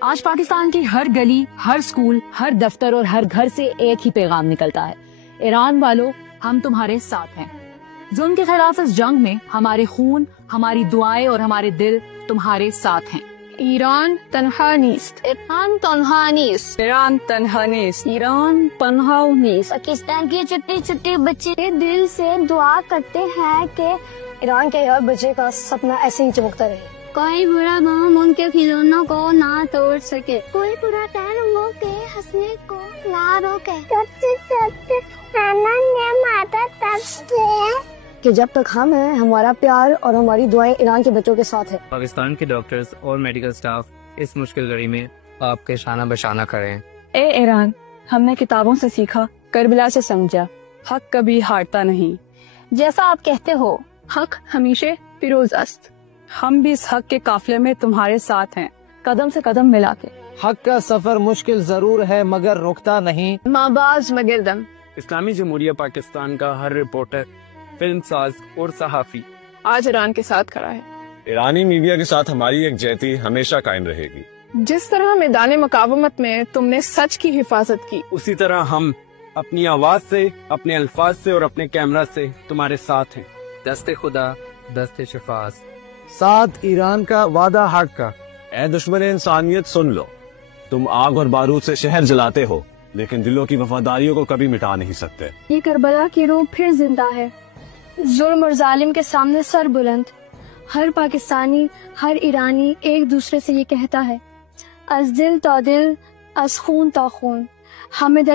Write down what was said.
آج پاکستان کی ہر گلی، ہر سکول، ہر دفتر اور ہر گھر سے ایک ہی پیغام نکلتا ہے: ایران والو، ہم تمہارے ساتھ ہیں۔ ظلم کے خلاف اس جنگ میں ہمارے خون، ہماری دعائیں اور ہمارے دل تمہارے ساتھ ہیں۔ ایران تنہا نیست، ایران تنہا نیست، ایران تنہا نیست، ایران تنہا نیست۔ پاکستان کے چھوٹے چھوٹے بچے دل سے دعا کرتے ہیں کہ ایران کے ہر بچے کا سپنا ایسے ہی چمکتا رہے۔ کوئی برا بم ان کے کھلونوں کو نہ توڑ سکے، کوئی برا خیال ان کے ہنسنے کو نہ روکے۔ کہ جب تک ہم ہیں، ہمارا پیار اور ہماری دعائیں ایران کے بچوں کے ساتھ ہے۔ پاکستان کے ڈاکٹرز اور میڈیکل سٹاف اس مشکل گھڑی میں آپ کے شانہ بشانہ کھڑے ہیں۔ اے ایران، ہم نے کتابوں سے سیکھا، کربلا سے سمجھا، حق کبھی ہارتا نہیں۔ جیسا آپ کہتے ہو، حق ہمیشہ پیروز است۔ ہم بھی اس حق کے قافلے میں تمہارے ساتھ ہیں، قدم سے قدم ملا کے۔ حق کا سفر مشکل ضرور ہے مگر رکتا نہیں۔ ماباز مگر دم۔ اسلامی جمہوریہ پاکستان کا ہر رپورٹر، فلم ساز اور صحافی آج ایران کے ساتھ کھڑا ہے۔ ایرانی میڈیا کے ساتھ ہماری یکجہتی ہمیشہ قائم رہے گی۔ جس طرح میدان مقاومت میں تم نے سچ کی حفاظت کی، اسی طرح ہم اپنی آواز سے، اپنے الفاظ سے اور اپنے کیمرہ سے تمہارے ساتھ ہیں۔ دست خدا، دست شفاظ، ساتھ ایران کا، وعدہ حق کا۔ اے دشمن انسانیت سن لو، تم آگ اور بارود سے شہر جلاتے ہو لیکن دلوں کی وفاداریوں کو کبھی مٹا نہیں سکتے۔ یہ کربلا کی روح پھر زندہ ہے، ظلم اور ظالم کے سامنے سر بلند۔ ہر پاکستانی، ہر ایرانی ایک دوسرے سے یہ کہتا ہے: از دل تا دل، از خون تا خون، ہمیں